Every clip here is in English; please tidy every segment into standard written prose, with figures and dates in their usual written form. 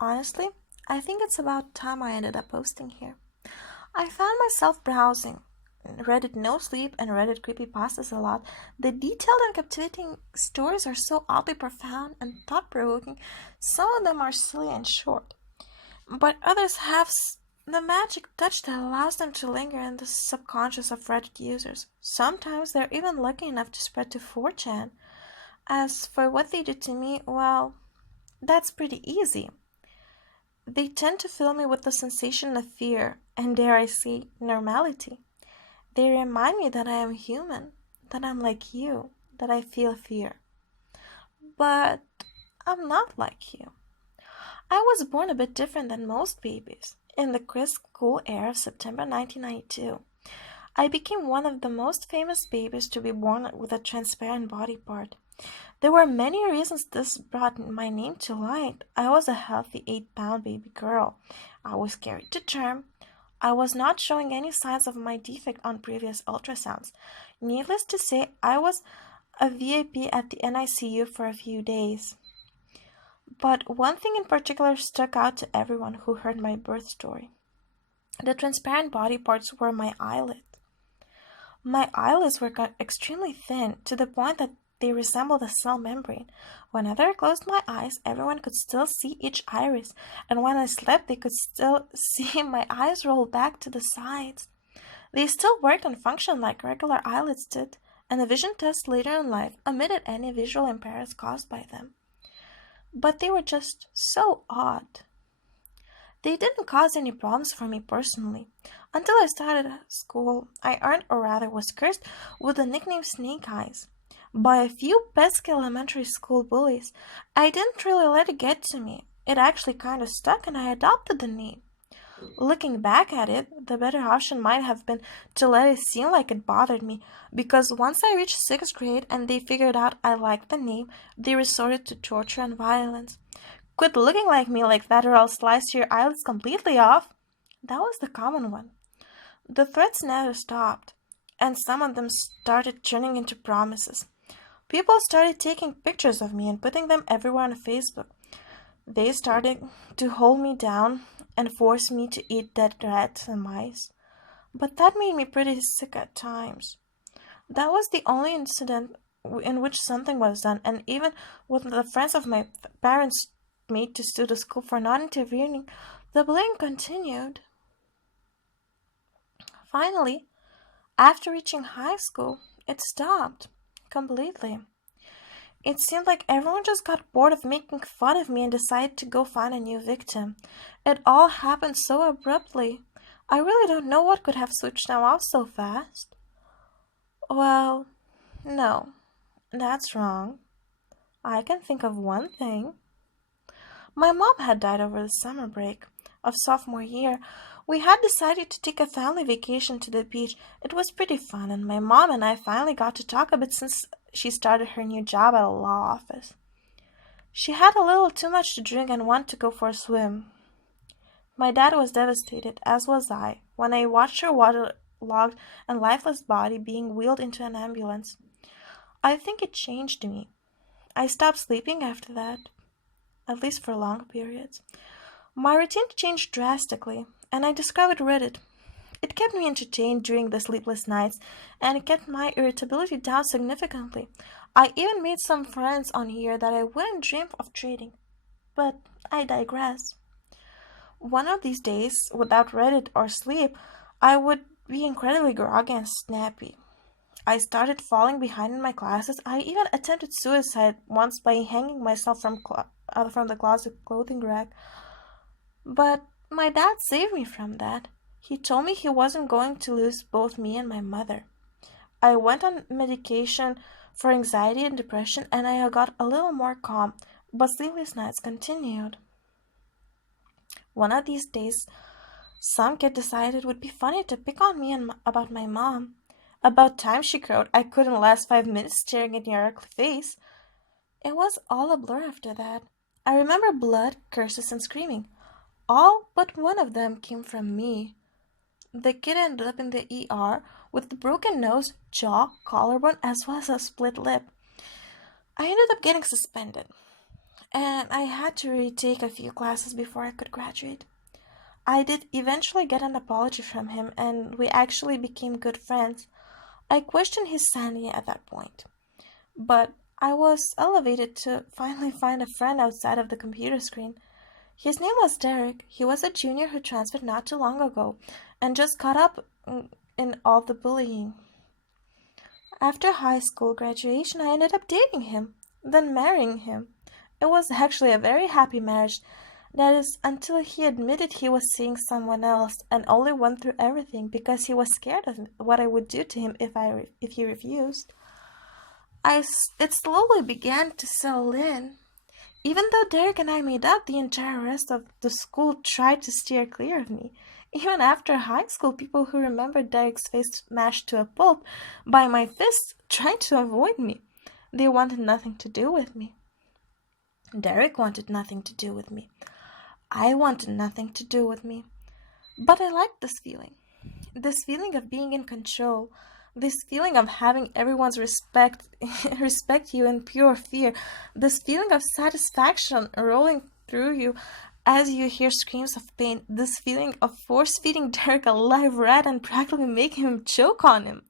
Honestly, I think it's about time I ended up posting here. I found myself browsing Reddit No Sleep and Reddit Creepypastas a lot. The detailed and captivating stories are so oddly profound and thought provoking. Some of them are silly and short, but others have the magic touch that allows them to linger in the subconscious of Reddit users. Sometimes they're even lucky enough to spread to 4chan. As for what they do to me, well, that's pretty easy. They tend to fill me with the sensation of fear and, dare I say, normality. They remind me that I am human, that I'm like you, that I feel fear. But I'm not like you. I was born a bit different than most babies. In the crisp, cool air of September 1992, I became one of the most famous babies to be born with a transparent body part. There were many reasons this brought my name to light. I was a healthy 8-pound baby girl. I was carried to term. I was not showing any signs of my defect on previous ultrasounds. Needless to say, I was a VIP at the NICU for a few days. But one thing in particular stuck out to everyone who heard my birth story. The transparent body parts were my eyelids. My eyelids were extremely thin, to the point that they resembled a cell membrane. Whenever I closed my eyes, everyone could still see each iris, and when I slept, they could still see my eyes roll back to the sides. They still worked and functioned like regular eyelids did, and a vision test later in life omitted any visual impairments caused by them. But they were just so odd. They didn't cause any problems for me personally. Until I started school, I earned, or rather was cursed, with the nickname Snake Eyes by a few pesky elementary school bullies. I didn't really let it get to me. It actually kind of stuck and I adopted the name. Looking back at it, the better option might have been to let it seem like it bothered me, because once I reached 6th grade and they figured out I liked the name, they resorted to torture and violence. Quit looking like me like that or I'll slice your eyelids completely off. That was the common one. The threats never stopped, and some of them started turning into promises. People started taking pictures of me and putting them everywhere on Facebook. They started to hold me down and force me to eat dead rats and mice. But that made me pretty sick at times. That was the only incident in which something was done, and even with the friends of my parents made to sue the school for not intervening, the bullying continued. Finally, after reaching high school, it stopped completely. It seemed like everyone just got bored of making fun of me and decided to go find a new victim. It all happened so abruptly. I really don't know what could have switched them off so fast. Well, no, that's wrong. I can think of one thing. My mom had died over the summer break of sophomore year. We had decided to take a family vacation to the beach. It was pretty fun, and my mom and I finally got to talk a bit since she started her new job at a law office. She had a little too much to drink and wanted to go for a swim. My dad was devastated, as was I, when I watched her waterlogged and lifeless body being wheeled into an ambulance. I think it changed me. I stopped sleeping after that, at least for long periods. My routine changed drastically, and I discovered Reddit. It kept me entertained during the sleepless nights, and it kept my irritability down significantly. I even made some friends on here that I wouldn't dream of trading. But I digress. One of these days, without Reddit or sleep, I would be incredibly groggy and snappy. I started falling behind in my classes. I even attempted suicide once by hanging myself from the closet clothing rack. But my dad saved me from that. He told me he wasn't going to lose both me and my mother. I went on medication for anxiety and depression, and I got a little more calm, but sleepless nights continued. One of these days, some kid decided it would be funny to pick on me and about my mom. About time, she crowed. I couldn't last 5 minutes staring at your ugly face. It was all a blur after that. I remember blood, curses, and screaming. All but one of them came from me. The kid ended up in the ER with a broken nose, jaw, collarbone, as well as a split lip. I ended up getting suspended. and I had to retake a few classes before I could graduate. I did eventually get an apology from him, and we actually became good friends. I questioned his sanity at that point, but I was elevated to finally find a friend outside of the computer screen. His name was Derek. He was a junior who transferred not too long ago and just caught up in all the bullying. After high school graduation, I ended up dating him, then marrying him. It was actually a very happy marriage. That is, until he admitted he was seeing someone else and only went through everything because he was scared of what I would do to him if he refused. It slowly began to settle in. Even though Derek and I made up, the entire rest of the school tried to steer clear of me. Even after high school, people who remembered Derek's face mashed to a pulp by my fists tried to avoid me. They wanted nothing to do with me. Derek wanted nothing to do with me. I wanted nothing to do with me. But I liked this feeling of being in control, this feeling of having everyone's respect you in pure fear, this feeling of satisfaction rolling through you as you hear screams of pain, this feeling of force-feeding Derek a live rat and practically making him choke on him.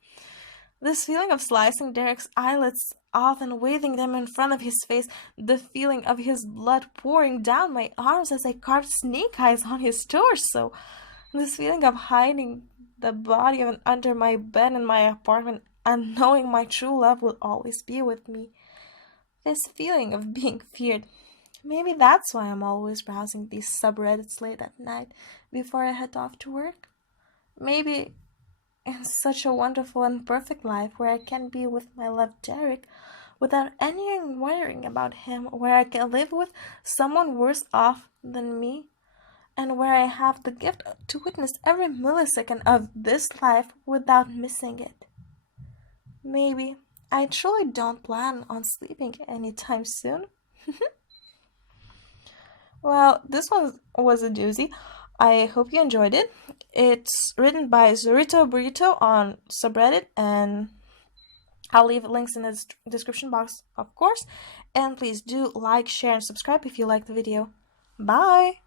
This feeling of slicing Derek's eyelids off and waving them in front of his face, the feeling of his blood pouring down my arms as I carved snake eyes on his torso, this feeling of hiding the body under my bed in my apartment and knowing my true love will always be with me. This feeling of being feared. Maybe that's why I'm always browsing these subreddits late at night before I head off to work. Maybe in such a wonderful and perfect life where I can be with my loved Derek without any worrying about him, where I can live with someone worse off than me, and where I have the gift to witness every millisecond of this life without missing it. Maybe I truly don't plan on sleeping anytime soon. Well, this one was a doozy. I hope you enjoyed it. It's written by ZorritoBurrito on subreddit, and I'll leave links in the description box, of course. And please do like, share, and subscribe if you like the video. Bye!